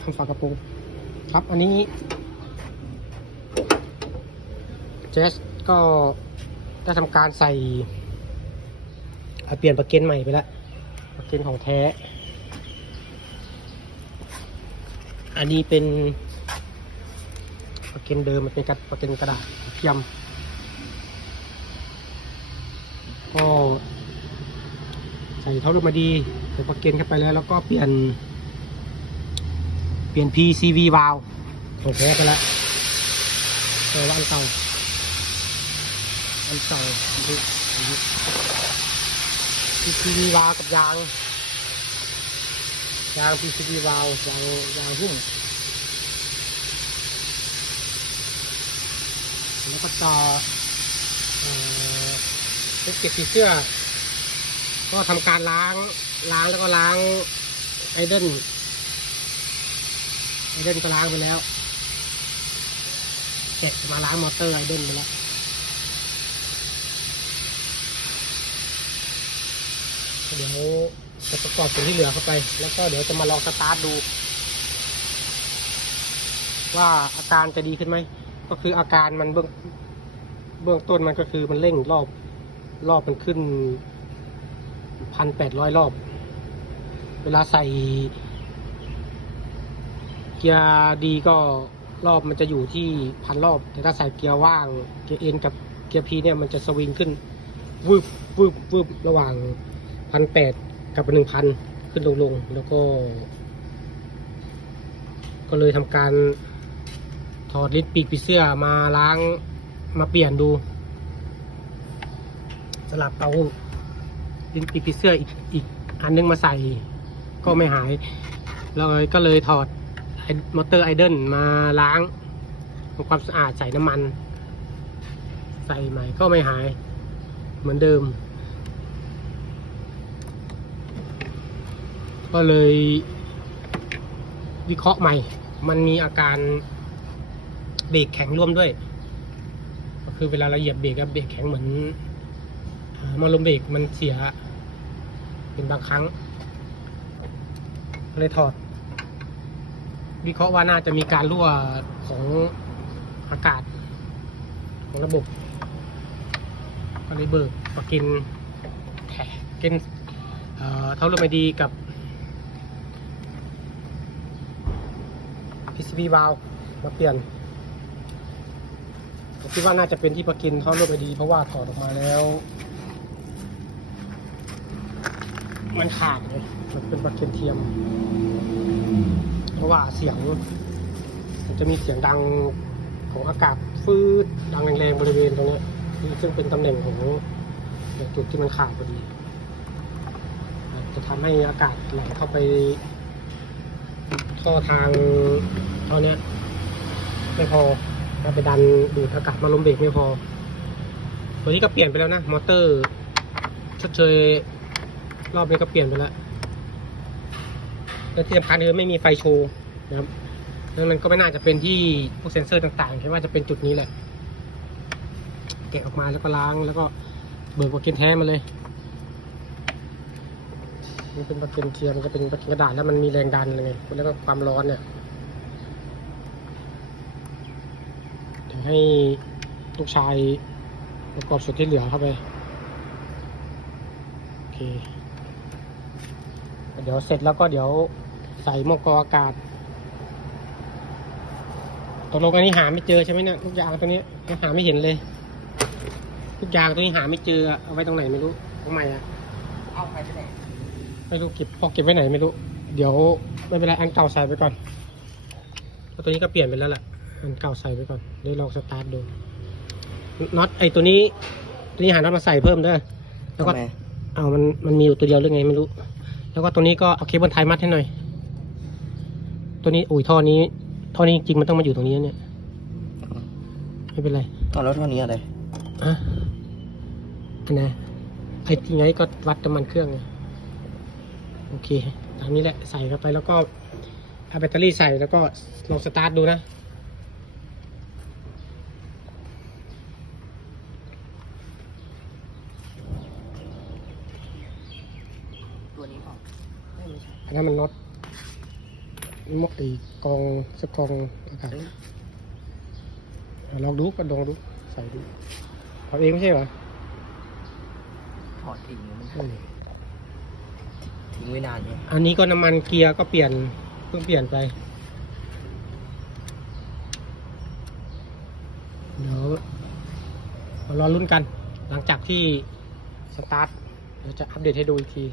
ทำฝากระโปรงครับอันนี้เจสก็ได้ทำการใส่เปลี่ยนประเก็นใหม่ไปแล้วประเก็นของแท้ อันนี้เป็นประเก็นเดิมมันเป็นกระประเก็นกระดาษเทียมก็ใส่เท่าเดิมมาดีใส่ประเก็นเข้าไปแล้ว แล้วก็เปลี่ยน เปลี่ยน PCV valve ของแท้ไปแล้วแต่ว่าอันเก่าอันเก่าอันนี้อันนี้ PCV valve กับยาง ยาง PCV valve ยางยางหุ้มแล้วก็ต่อเออเก็บผีเสื้อ ก็ทำการล้างล้างแล้วก็ล้างไอเดน ไอเดนก็ล้างไปแล้วแกะมาล้างมอเตอร์ไอเดนไปแล้วเดี๋ยวจะประกอบส่วนที่เหลือเข้าไป แล้วก็เดี๋ยวจะมาลองสตาร์ทดู ว่าอาการจะดีขึ้นไหม ก็คืออาการมันเบื้องเบื้องต้นมันก็คือมันเร่งรอบรอบมันขึ้นพันแปดร้อยรอบ เวลาใส่ กียร์ดีก็รอบมันจะอยู่ที่พันรอบ แต่ถ้าใส่เกียร์ว่าง เกียร์เอ็นกับเกียร์พีเนี่ยมันจะสวิงขึ้นวืบวืบวืบระหว่างพันแปดกับหนึ่งพันขึ้นลงลงแล้วก็ ก็เลยทำการถอดลิ้นปีกผีเสื้อมาล้างมาเปลี่ยนดู สลับเอาลิ้นปีกผีเสื้ออีกอีกอันนึงมาใส่ก็ไม่หายเลยก็เลยถอด มอเตอร์ไอเดนมาล้างทำความสะอาดใส่น้ำมัน ใส่ใหม่ก็ไม่หาย เหมือนเดิม ก็เลยวิเคราะห์ใหม่ มันมีอาการเบรกแข็งร่วมด้วย ก็คือเวลาเราเหยียบเบรกอะเบรกแข็งเหมือนเอ่อมอลมเบรกมันเสียเป็นบางครั้งเลยถอด วิเคราะห์ว่าน่าจะมีการรั่วของอากาศ ของระบบก็เลยเบิกมากินแถกินเอ่อเท่าเรือไม่ดีกับ PCB valve มาเปลี่ยนผมคิดว่าน่าจะเป็นที่ประกินท่อร่วมไปดี เพราะว่าถอดออกมาแล้ว มันขาดเลยมันเป็นประกินเทียม ราะว่าเสียงมันจะมีเสียงดังของอากาศฟืดดังแรงๆบริเวณตรงนี้ซึ่งเป็นตำแหน่งของจุดที่มันขาดพอดี จะทำให้อากาศไหลเข้าไปท่อทางท่อนี้ไม่พอถ้าไปดันดูดอากาศมาลมเบรกไม่พอ ตัวนี้ก็เปลี่ยนไปแล้วนะ มอเตอร์ชดเชยรอบนี้ก็เปลี่ยนไปแล้ว และที่สำคัญคือไม่มีไฟโชว์นะครับดังนั้นก็ไม่น่าจะเป็นที่พวกเซ็นเซอร์ต่างๆคิดว่าจะเป็นจุดนี้แหละ แกะออกมาแล้วก็ล้างแล้วก็เบิกปากเกนแท้มาเลยมันเป็นปากเกนเทียมก็เป็นปากเกนกระดาษแล้วมันมีแรงดันเลยไงแล้วก็ความร้อนเนี่ยเดี๋ยวให้ลูกชายประกอบส่วนที่เหลือเข้าไปโอเคเดี๋ยวเสร็จแล้วก็เดี๋ยว ใส่หม้อกรองอากาศตกลงอันนี้หาไม่เจอใช่ไหมเนี่ยลูกยางตัวนี้ยังหาไม่เห็นเลยลูกยางตัวนี้หาไม่เจอเอาไว้ตรงไหนไม่รู้ตรงไหนอะเอาไปที่ไหนไม่รู้เก็บพอเก็บไว้ไหนไม่รู้ เดี๋ยวไม่เป็นไรอันเก่าใส่ไปก่อนเพราะตัวนี้ก็เปลี่ยนไปแล้วแหละอันเก่าใส่ไปก่อนเดี๋ยวลองสตาร์ทดูน็อตไอตัวนี้ตัวนี้หาน็อตมาใส่เพิ่มเด้อแล้วก็ทำไมเอามันมันมีอยู่ตัวเดียวหรือไงไม่รู้ แล้วก็ตัวนี้ก็เอาเคเบิลไทยมัดให้หน่อย ตัวนี้อุ้ยท่อนี้ท่อนี้จริงมันต้องมาอยู่ตรงนี้นะเนี่ย ไม่เป็นไรตอนแล้วเท่านี้อะไรอะอันไหนไอ้จริงไงก็วัดน้ำมันเครื่องไงโอเคตามนี้แหละใส่เข้าไปแล้วก็เอาแบตเตอรี่ใส่แล้วก็ลองสตาร์ทดูนะตัวนี้เปล่าอันนั้นมันน็อต มกตีกองสักกองอากาศอะลองดูก็ลองดู ใส่ดูเอาเองไม่ใช่เหรอถอดทิ้งมันอืมทิ้งไว้นานเนี่ยอันนี้ก็น้ำมันเกียร์ก็เปลี่ยนเพิ่งเปลี่ยนไป เดี๋ยวมารอรุ่นกัน หลังจากที่สตาร์ทเดี๋ยวจะอัปเดตให้ดูอีกที